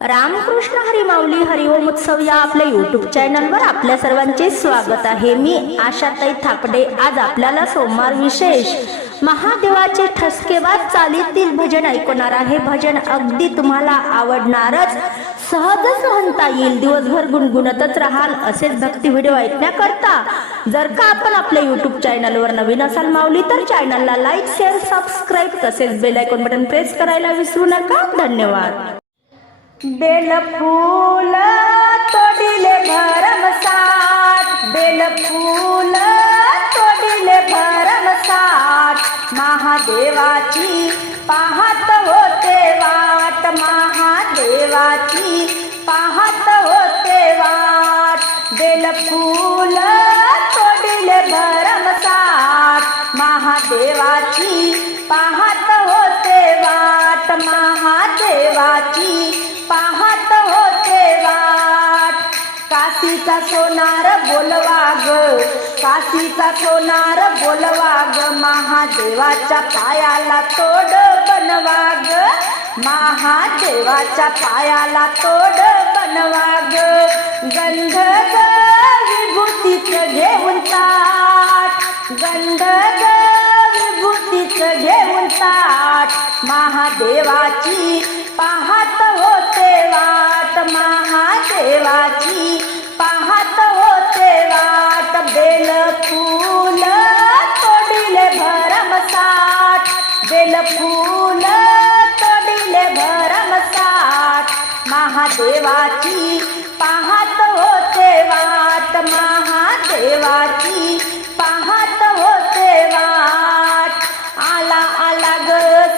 रामकृष्ण हरी माऊली हरिओम उत्सव या आपल्या युट्यूब चॅनलवर आपल्या सर्वांचे स्वागत आहे. मी आशाताई थापडे. आज आपल्याला सोमवार विशेष महादेवाचे ठसकेबाज चालीतील भजन ऐकवणार आहे. भजन अगदी तुम्हाला आवडणारच. सहजच म्हणता येईल. दिवसभर गुणगुणतच राहाल असेच भक्ती व्हिडिओ ऐकण्याकरता. जर का आपण आपल्या युट्यूब चॅनलवर नवीन असाल माऊली तर चॅनलला लाईक शेअर सबस्क्राईब तसेच बेल आयकॉन बटन प्रेस करायला विसरू नका. धन्यवाद. बेल फूल तोडिले भरमसाठ बेल फूल तोडिले भरमसाट महादेवाची पाहत होते वाट. महादेवाची पाहत होते वाट. बेल फूल तोडिले भरमसाठ महादेवाची काशीचा सोनार बोलवा ग काशीचा सोनार बोलवा ग महादेवाच्या पायाला तोड बनवा ग महादेवाच्या पायाला तोड बनवा ग गंध ग विभूतीच घेऊन ताट गंध ग विभूतीच घेऊन ताट महादेवाची पाहत होत महादेवाची पाहत होते वाट महादेवाची पाहत होते वाट. आला आला ग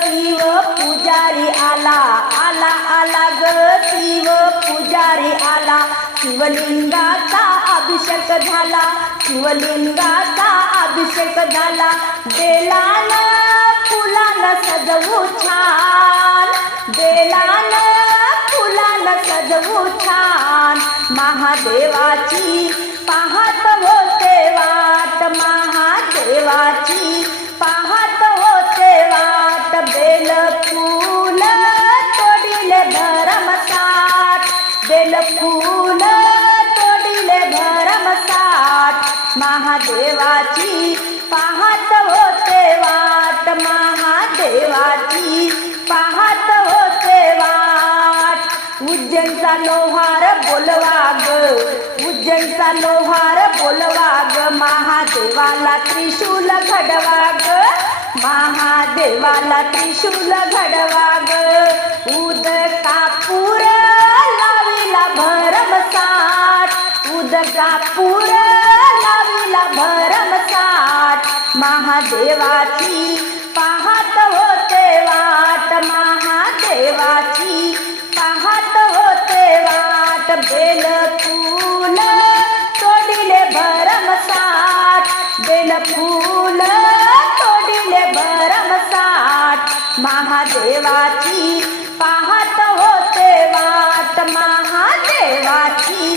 शिव पुजारी आला आला आला ग शिव पुजारी आला. शिवलिंगाचा अभिषेक झाला शिवलिंगाचा अभिषेक झाला. बेलान फुलान सजवू सजवू छान महादेवाची. पाहत होते वाट महादेवाची. पाहत होते वाट बेल फूल तोडिले भरमसाट बेल फूल तोडिले भरमसाट महादेवाची पाहत उज्जैनचा लोहार बोलवा ग उज्जैनचा लोहार बोलवा ग महादेवाला त्रिशूल घडवा ग महादेवाला त्रिशूल घडवा ग उद कापूर लाविला भरमसाठ उद कापूर लाविला भरमसाठ महादेवाची पाहत होते वाट. महादेवाची बेल फूल तोडिले भरमसाठ बेल फूल तोडिले भरमसाठ महादेवाची पाहत होते वाट. महादेवाची